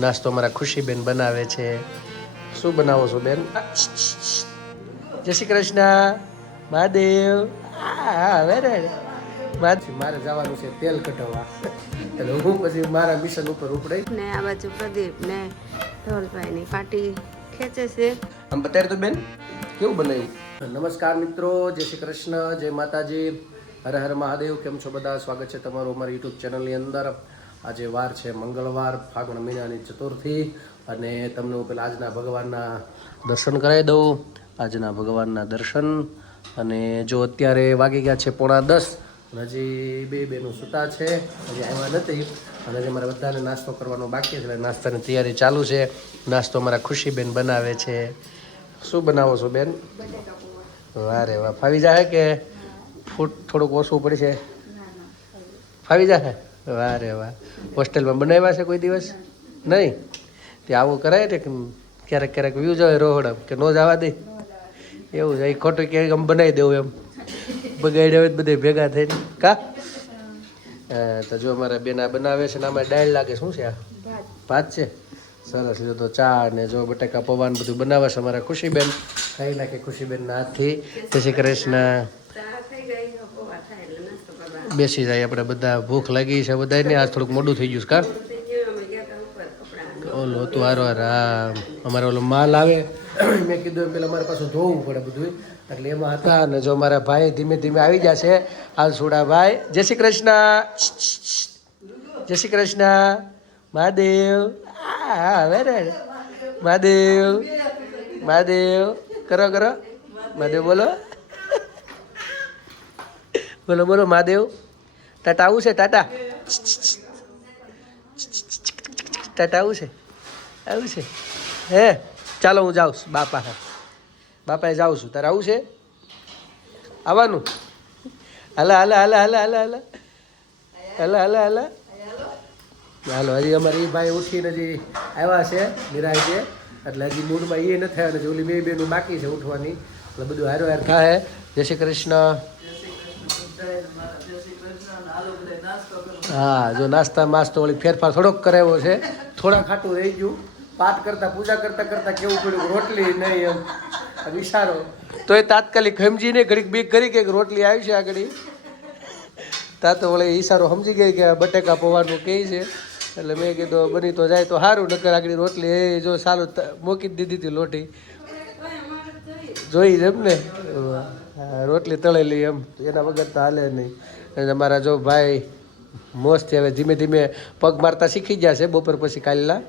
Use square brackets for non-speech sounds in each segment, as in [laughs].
નાસ્તો મારા ખુશીબેન બનાવે છે. શું બનાવો છો બેન? જય શ્રી કૃષ્ણ. મહાદેવ. મારે જવાનું છે તેલ કઢાવવા. એટલે હું પછી મારા મિશન ઉપર ઉપડાઈ ને આ બાજુ પ્રદીપ ને ધવલભાઈની પાર્ટી ખેંચે છે. આમ બતાવી તો બેન કેવું બનાવ્યું? નમસ્કાર મિત્રો જય શ્રી કૃષ્ણ જય માતાજી. હર હર મહાદેવ કેમ છો બધા? સ્વાગત છે તમારું અમારી યુટ્યુબ ચેનલની અંદર. આજે વાર છે મંગળવાર ફાગણ મહિનાની ચતુર્થી અને તમને હું પેલા આજના ભગવાનના દર્શન કરાવી દઉં. આજના ભગવાનના દર્શન અને જો અત્યારે વાગી ગયા છે પોણા દસ અને હજી બે બેનું સૂતા છે હજી આવ્યા નથી અને હજી મારે બધાને નાસ્તો કરવાનો બાકી છે એટલે નાસ્તાની તૈયારી ચાલુ છે. નાસ્તો મારા ખુશીબેન બનાવે છે. શું બનાવો છો બેન? વારે વાહ. ફાવી જાય કે ફૂડ થોડુંક ઓછું પડશે? ફાવી. જાય વાહ રે વાહ. હોસ્ટેલમાં બનાવ્યા છે કોઈ દિવસ? નહીં? તે આવું કરાય ને કે ક્યારેક ક્યારેક વ્યૂ જાય રોહડ કે નો જવા દે? એવું છે, એ ખોટું ક્યારેક આમ બનાવી દેવું એમ. બગાડ્યા હોય બધે ભેગા થઈને. કા? તો જો અમારા બેના બનાવે છે ને આમાં ડાળ લાગે, શું છે આ? ભાત છે? સરસ લીધો તો ચા ને જો બટાકા પૌવા બધું બનાવે છે અમારા ખુશીબેન. ખાઈ નાખે ખુશીબેનના હાથથી. જય શ્રી કૃષ્ણ ચા થઈ ગઈ પૌવા થાય એટલે નાસ્તો કરવા બેસી જાય, આપણે બધા ભૂખ લાગી છે બધાને આજ થોડુંક મોડું થઈ ગયું છે, કા? ઓલો હતું હારો હા અમારે ઓલો માલ આવે. મેં કીધું પેલા મારે પાછું ધોવું પડે બધું. એટલે એમાં હતા અને જો મારા ભાઈ ધીમે ધીમે આવી જશે. હાલ સુડા ભાઈ. જય શ્રી કૃષ્ણ. જય શ્રી કૃષ્ણ. મહાદેવ. હા વેરે મહાદેવ. મહાદેવ. કરો કરો. મહાદેવ બોલો. બોલો બોલો, મહાદેવ. ટાટા આવું છે ટાટા ટાટા આવું છે આવું છે હે ચાલો હું જાઉં છું. બાપા બાપાએ જાઉં છું. તારે આવું છે આવવાનું. હાલા હાલા હાલા હાલા હાલા હાલા. હાલા હાલા હાલા. હાલો, હજી અમારે એ ભાઈ ઉઠીને હજી આવ્યા છે, નિરાય છે. એટલે હજી મૂડમાં એ નથી આવ્યા નથી ઓલી બે બેનું બાકી છે ઉઠવાની. એટલે બધું હારો હાર થાય જય શ્રી કૃષ્ણ. હા, જો નાસ્તા માસ્તો વળી ફેરફાર થોડોક કરાવ્યો છે. થોડા ખાટું રહી ગયું. પાઠ કરતા, પૂજા કરતા કરતા કેવું પડ્યું? રોટલી નહીં એમ. વિચારો. તો એ તાત્કાલિક સમજીને ઘડીક બીક કરી કે રોટલી આવી છે આગળ. તા તો વળી ઈશારો સમજી ગઈ કે બટેકા પૌવાનું કહે છે. એટલે મેં કીધું બની તો જાય તો સારું નકર આગળ રોટલી એ જો સારું મૂકી દીધી હતી લોટી. જોઈ જ એમ ને? રોટલી તળેલી એમ. એના વગર તો હાલે નહીં. અને અમારા જો ભાઈ મોજથી હવે ધીમે ધીમે પગ મારતા શીખી છે, બપોર પછી કાલના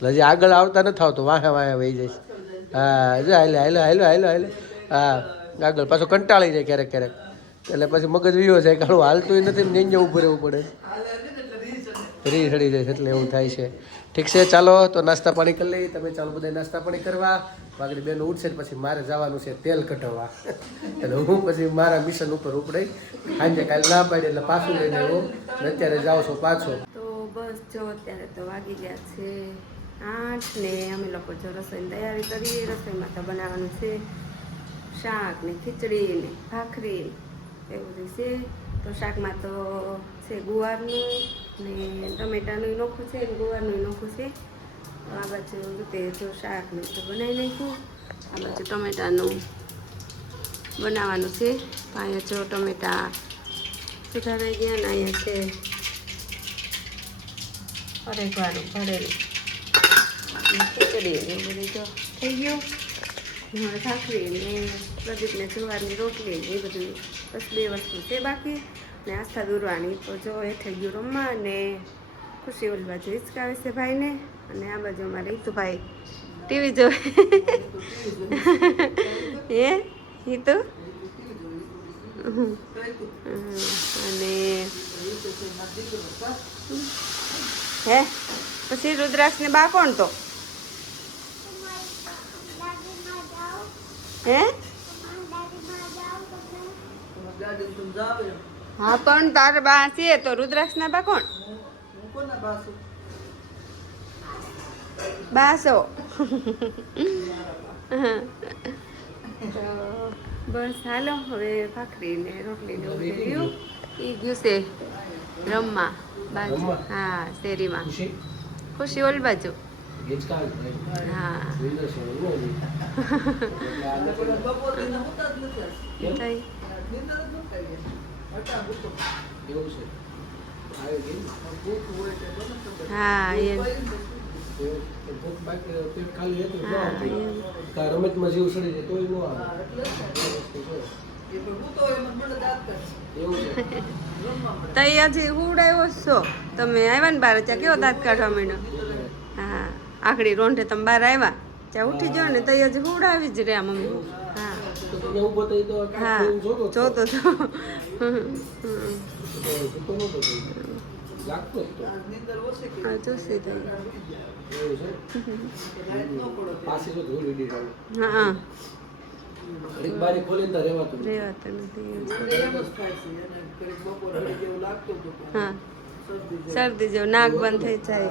હજી આગળ આવતા નથી આવતો, વાહે વાહે વહી જાય હા, જો હાલે હાલે, હાલો હાલો, હાલે. હા, આગળ પાછો કંટાળી જાય ક્યારેક ક્યારેક. એટલે પછી મગજ વિયો જાય, કાળું હાલતું નથી ને જઈને ઊભું રહેવું પડે. રી ચડી જાય એટલે એવું થાય છે. ઠીક છે, ચાલો, તો નાસ્તા પાણી કરી લઈએ. તમે ચાલો બધા નાસ્તા પાણી કરવા. વાગડી બેન ઉઠશે પછી મારે જવાનું છે તેલ કઢાવવા એટલે હું પછી મારા મિશન ઉપર ઉપડાઈ. સાંજે કાલે ના પાડી એટલે પાછું લઈને હું અત્યારે જાઉં છું પાછો. તો બસ જો અત્યારે તો વાગી ગયા છે આઠ ને અમે લોકો જો રસોઈની તૈયારી કરીએ. રસોઈમાં તો બનાવવાનું છે શાક ને ખીચડી ને ભાખરી એવું બધું છે. તો શાકમાં તો છે ગુવારનું ને ટમેટાનું નોખું છે ને ગુવારનું નોખું છે. આ બાજુ રીતે જો શાક બનાવી નાખ્યું. આ બાજુ ટમેટાનું બનાવવાનું છે. અહીંયા જો ટમેટા સુધારાઈ ગયા ને અહીંયા છે અરેકવાનું ભરેલું. અને ખીચડી એવું જો થઈ ગયું. હવે ભાખરી ને પ્રદીપને જુવારની રોટલી એ બધું બસ બે વસ્તુ છે બાકી. ને આસ્થા દૂરવાની. તો જો એ થઈ ગયું રમવા અને ખુશી ઓલી બાજુ હિચકાવે છે ભાઈને. અને આ બાજુ અમારે હિતુભાઈ ટીવી જોવે. હે? હિતુ. અને હે? પછી રુદ્રાક્ષ ને બા કોણ તો? હે? હા, પણ તાર બા છે, તો રુદ્રાક્ષ ના બા કોણ? બાસો તો બાસો [laughs] બસ હાલો હવે ભાખરીને રોટલીને ઊભી રહ્યું એ ગયું છે રમવા બાજુ. હા શેરીમાં. ખુશી? ઓલ બાજુ. હા. [laughs] હા એ તો રમતમાં જીવ સડી જાય તોય ન આવે. છે. છે. હજી છો. તમે આવ્યા ને બાર ત્યાં કેવો દાંત કાઢવા માંડ્યો? હા આખડી રોંઢે તમે બહાર આવ્યા ત્યાં ઉઠી ગયો ને તઈ હજી હુવડાવી જ રહ્યા મમ્મી. હા. તો તો હા જોતો તો. તો. જાગતો હા જોશી હા હા. શરદી જેવું. નાક બંધ થઈ જાય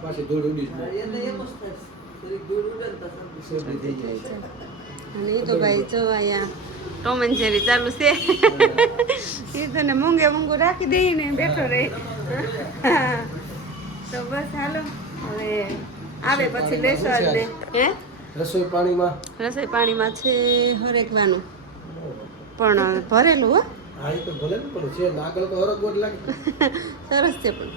પાછી ધૂળ ઉડી જાય. અને એ તો ભાઈ જો અહીંયા ટોમ એન્ડ જેરી ચાલુ છે. એ તને મૂંગે મૂંગું રાખી દઈ ને બેઠો રહી. તો બસ હાલો. હવે આવે પછી લેશો ને હે? રસોઈ પાણીમાં? રસોઈ પાણીમાં છે હરેકવાનું. પણ ભરેલું હો. સરસ છે પણ.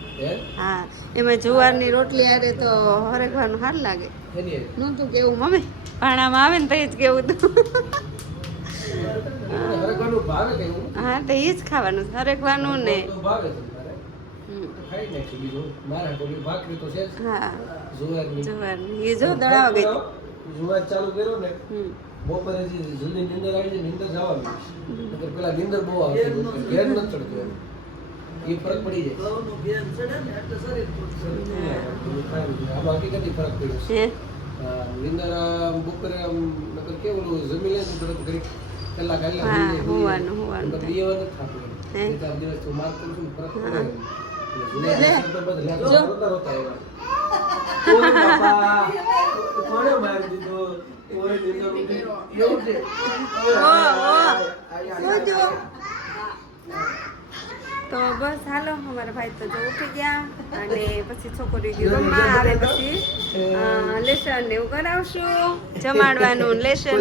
હા? એમાં જુવારની રોટલી આરે તો હરેકવાનું સારું લાગે. નું તું નહોતું કેવું મમ્મી ભાણામાં આવે ને તો એ જ કેવું હતું હા તો એ જ ખાવાનું હરેકવાનું ને. તો ભાવે છે મારે હમ. તો ખાઈ નાખી બીજું. મારે કોઈ ભાખરી તો છે જ. હા. જુવારની. જુવારની. એ જો દળાવ ગઈ. જુવાર ચાલુ કર્યો ને બપોરે જલ્દી નીંદર આવી જાય નીંદર જવા પેલા નીંદર બહુ આવતી ઘેર નથી ચડતો એ ફરક પડી જાય. ફરક પડ્યો છે હે. હા, નીંદર બપોરે આમ નકર કેવું ઓલું જમી લે તરત ઘડીક કલાક જાય, હોવાનું, હોવાનું બે વાર નથી થતું એમ. હે? બે ચાર દિવસ તો માર કરું છું ફરક પડે તો જો. રોતા બાપા, કોણે માર દીધો? ઓય દીધો એવું છે? ઓ, ઓ. આય. તો બસ હાલો અમારા ભાઈ તો જો ઉઠી ગયા અને પછી છોકરી ગયો રમવા આવે પછી લેસન ને એવું કરાવશું. જમાડવાનું [laughs] લેસન?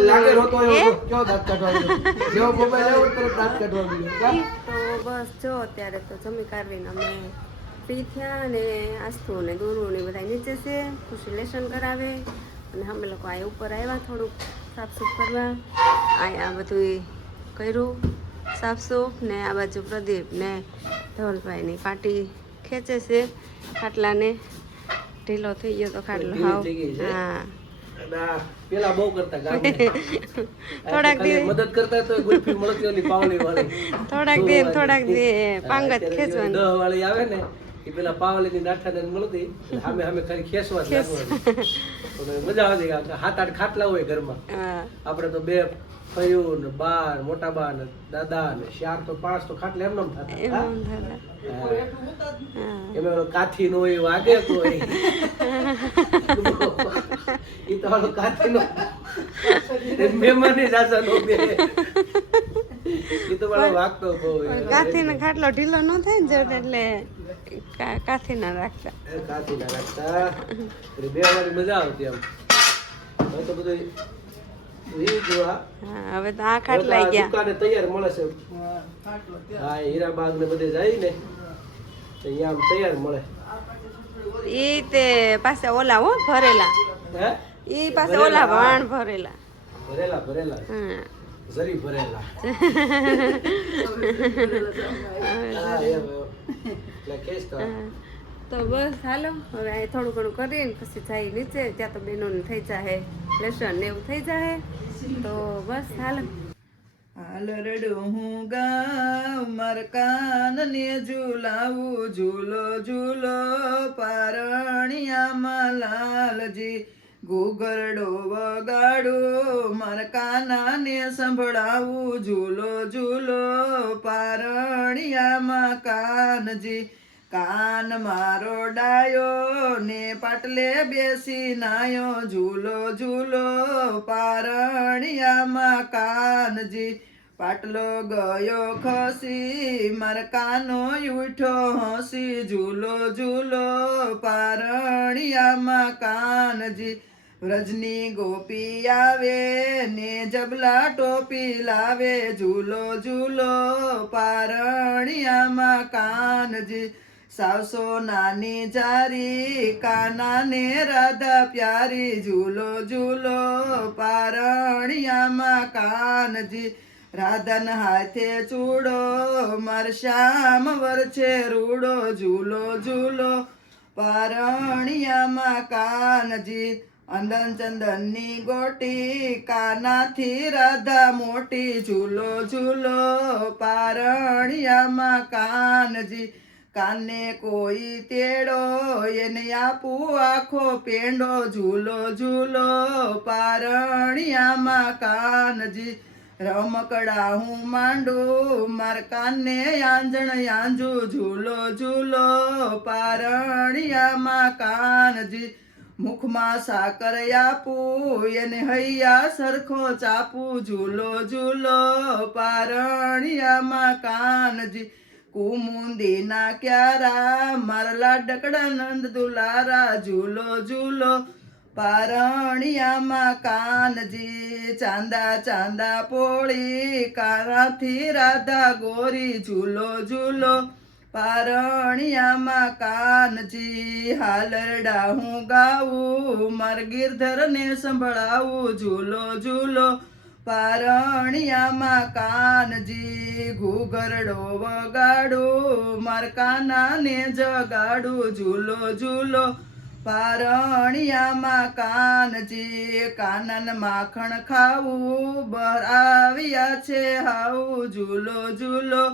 તો બસ જો અત્યારે તો જમી કાઢીને અમે ફ્રી થયા અને આસ્તુ ને દોરું ને બધા નીચે છે. ખુશી લેસન કરાવે. અને અમે લોકો આ ઉપર આવ્યા થોડુંક સાફસૂફ કરવા. આ બધું કર્યું. સાફસૂફ ને આ બાજુ પ્રદીપ ને ધવલભાઈની પાટી ખેંચે છે. ખાટલાને ઢીલો થઈ ગયો તો ખાટલો. હાવ? હા. પેલા બહુ કરતા [laughs] થોડાક ખાલી મદદ કરતા તો ગુલ્ફી મળતી ઓલી પાવલી વાળી. થોડાક દી થોડાક દી પાંગત ખેંચવાની. દહ વાળી આવે ને એ પેલા પાવલીની નાઠાને મળતી. સામે સામે ખાલી ખેંચવા જ લાગવાની. મજા આવતી કે આઠ ખાટલા હોય ઘરમાં. આપણે તો બે ફયું ને બાર મોટા બા ને દાદા ને ચાર તો પાંચ તો ખાટલે એમ? થતા હા. હા. એમાં કાથી નો એ વાગે તો એ. તો હાલો કાથી નો મહેમાનની સાસા નો બે. ઈ તો વાળો વાગતો બહુ કાથીનો ખાટલો ઢીલો ન થાય ને એટલે કા- કાથીના રાખતા. એ કાથી ના રાખતા. બે વાળી મજા આવતી આમ. હવે તો બધું હવે તો આ ખાટલા ગયા. દુકાને તૈયાર મળે છે. હા હીરાબાગ ને બધે જાય ને અહીંયા આમ તૈયાર મળે. ઈ તે પાસે ઓલા હો ભરેલા. હે? ઈ પાસે ઓલા. વાણ ભરેલા. ભરેલા ભરેલા. હા. જરી ભરેલા. [laughs] હા, એ. એટલે કેસ તો. હા. તો બસ હાલો. હવે અહીં થોડું ઘણું કરીને પછી જાય નીચે. ત્યાં તો બહેનોને થઈ જાય લેસન ને એવું થઈ જાય તો બસ હાલો. હાલ રડું હું ગામ, માર કાનને ઝુલાવું, ઝૂલો ઝૂલો, પારણિયામાં લાલજી ઘૂગરડો વગાડો, માર કાનાને સંભળાવું, ઝૂલો ઝૂલો, પારણિયામાં કાનજી કાન મારો ડાયો, ને પાટલે બેસી નાયો, ઝૂલો ઝૂલો, પારણિયામાં કાનજી પાટલો ગયો ખસી, માર કાનો ઉઠો હસી, ઝૂલો ઝૂલો, પારણિયામાં કાનજી વ્રજની ગોપી આવે, ને જબલા ટોપી લાવે, ઝૂલો ઝૂલો, પારણિયામાં કાનજી સાવસો નાની જારી, કાનાને રાધા પ્યારી, ઝૂલો ઝૂલો, પારણિયામાં કાનજી. રાધન હાથે ચૂડો, માર શ્યામ વરછે રૂડો, ઝૂલો ઝૂલો, પારણિયામાં કાનજી. અંદન ચંદનની ગોટી, કાનાથી રાધા મોટી, ઝૂલો ઝૂલો, પારણિયામાં કાનજી. કાને કોઈ તેડો એને આપું આખો પેંડો ઝૂલો ઝૂલો પારણિયામાં કાનજી. રમકડા હું માંડું, માર કાને આંજણ આંજુ ઝૂલો ઝૂલો પારણિયામાં કાનજી. મુખમાં સાકર આપું, એને હૈયા સરખો ચાપું ઝૂલો ઝૂલો પારણિયામાં કાનજી. કુમુંદીના ક્યારા મારા ડકડા નંદ દુલારા, ઝૂલો ઝૂલો. પારણિયામાં કાનજી, ચાંદા ચાંદા પોળી, કારાથી રાધા ગોરી, ઝૂલો ઝૂલો. પારણિયામાં કાનજી, હાલરડા હું ગાવું માર ગિરધરને સંભળાવું, ઝૂલો ઝૂલો. પારણિયામાં કાનજી ઘૂઘરડો વગાડું માર કાનાને જગાડું, ઝૂલો ઝૂલો. પારણિયામાં કાનજી કાનન માખણ ખાવું બરાવ્યા છે હાવું ઝૂલો ઝૂલો.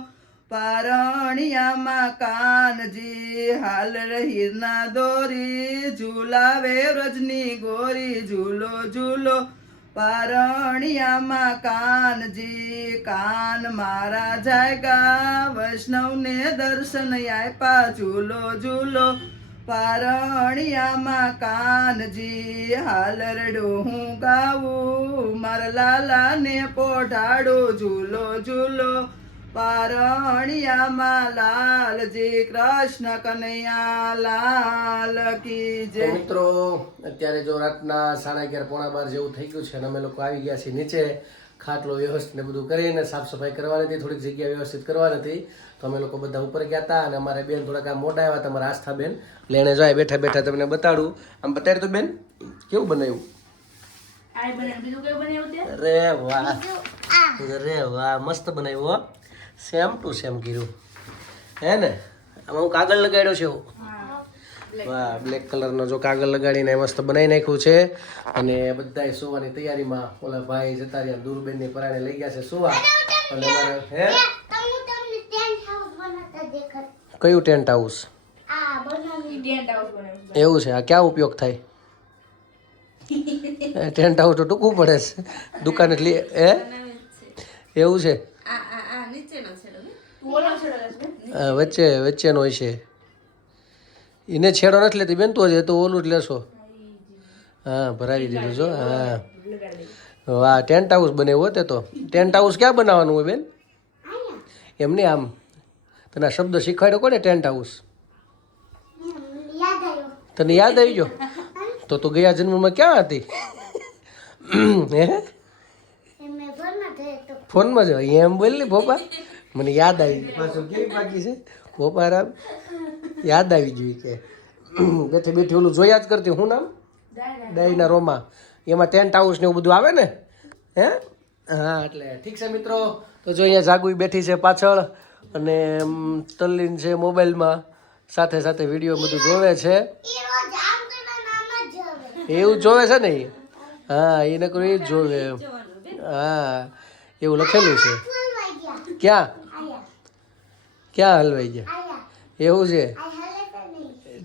પારણિયામાં કાનજી હાલ રહીરના દોરી, ઝૂલાવે રજની ગોરી, ઝૂલો ઝૂલો. પારણિયામાં કાનજી, કાન મારા જાયગા. વૈષ્ણવને દર્શન આપ્યા ઝૂલો ઝૂલો. પારણિયામાં કાનજી હાલરડો હું ગાવું. મારા લાલાને પોઢાડો, ઝૂલો ઝૂલો. પારણિયામાં લાલજી કૃષ્ણ કનૈયા લાલ કી તો જય. મિત્રો અત્યારે જો રાતના સાડા અગિયાર પોણા બાર જેવું થઈ ગયું છે અને અમે લોકો આવી ગયા છીએ નીચે. ખાટલો વ્યવસ્થિત ને બધું કરીને સાફ સફાઈ કરવાની હતી થોડીક જગ્યા વ્યવસ્થિત કરવાની હતી. તો અમે લોકો બધા ઉપર ગયા હતા અને અમારે બેન થોડાક આ મોટા આવ્યા હતા અમારા આસ્થા બેન. લેણે જાય બેઠા બેઠા તમને બતાડું. આમ બતાડ્યું તો બેન? કેવું બનાવ્યું? અરે વાહ. અરે વાહ મસ્ત બનાવ્યું હો. સેમ ટુ સેમ કર્યું હે ને? આમાં હું કાગળ લગાડ્યો છે એવું. વાહ બ્લેક કલરનો જો કાગળ લગાડીને મસ્ત બનાવી નાખ્યું છે. અને બધાય સુવાની તૈયારીમાં ઓલા ભાઈ જતા રહ્યા દૂરબેનની પરાણે લઈ ગયા છે સુવા. અને અમારે હે? કયું ટેન્ટ હાઉસ એવું છે? આ ક્યાં ઉપયોગ થાય? [laughs] ટેન્ટ હાઉસ તો ટૂંકું પડે છે. દુકાન એટલે એ એવું છે? વચ્ચે વચ્ચેનો હોય છે એને છેડો નથી લેતી બેન તો જ એ તો ઓલું જ લેશો. હા ભરાવી દીધું છો હા. વાહ ટેન્ટ હાઉસ બનાવ્યો તે તો. ટેન્ટ હાઉસ ક્યાં બનાવવાનું હોય બેન? એમને આમ. તને શબ્દ શીખવાડ્યો કોને ટેન્ટ હાઉસ તને યાદ આવી ગયો? તો તું ગયા જન્મમાં ક્યાં હતી? હે? ફોનમાં જ એમ બોલ ને ભોપા. મને યાદ આવી ગયું. પાછું કેવી બાકી છે? ગોપારામ યાદ આવી ગયું કે. બેઠી બેઠી ઓલું જોયા જ કરતી હું નામ? ડાયના રોમાં. એમાં ટેન્ટ હાઉસ ને એવું બધું આવે ને? હે? હા એટલે ઠીક છે મિત્રો. તો જો અહીંયા જાગુઈ બેઠી છે પાછળ અને તલ્લીન છે મોબાઈલમાં. સાથે સાથે વીડિયો બધું જોવે છે. એવું જોવે છે ને? હા એ નકરું એ જોવે હા એવું લખેલું છે. ક્યાં? ક્યાં હલવાઈ ગયા? એવું છે?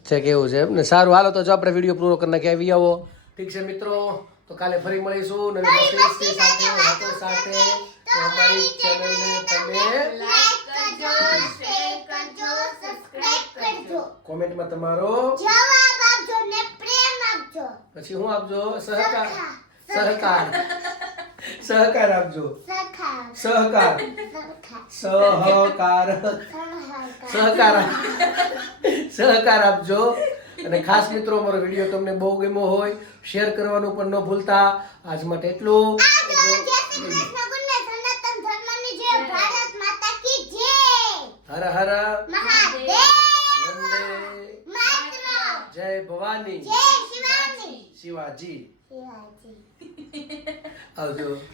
છે કે એવું છે એમ ને? સારું હાલો તો જો આપણે વીડિયો પૂરો કરી નાખીએ આવી આવો. ઠીક છે મિત્રો? તો કાલે ફરી મળીશું નવી સાથે સાથે તો અમારી ચેનલને તમે લાઈક કરજો શેર કરજો સબસ્ક્રાઇબ કરજો. કમેન્ટમાં તમારો જવાબ આપજો ને પ્રેમ આપજો. પછી હું આપજો? સહકાર. સહકાર. [laughs] સહકાર આપજો. સહકાર. સહકાર સહકાર સહકાર આપજો. અને ખાસ મિત્રો અમારો વીડિયો તમને બહુ ગમ્યો હોય શેર કરવાનું પણ ન ભૂલતા. આજ માટે એટલું. હર હર. જય ભવાની. શિવાજી. શિવાજી. આવજો.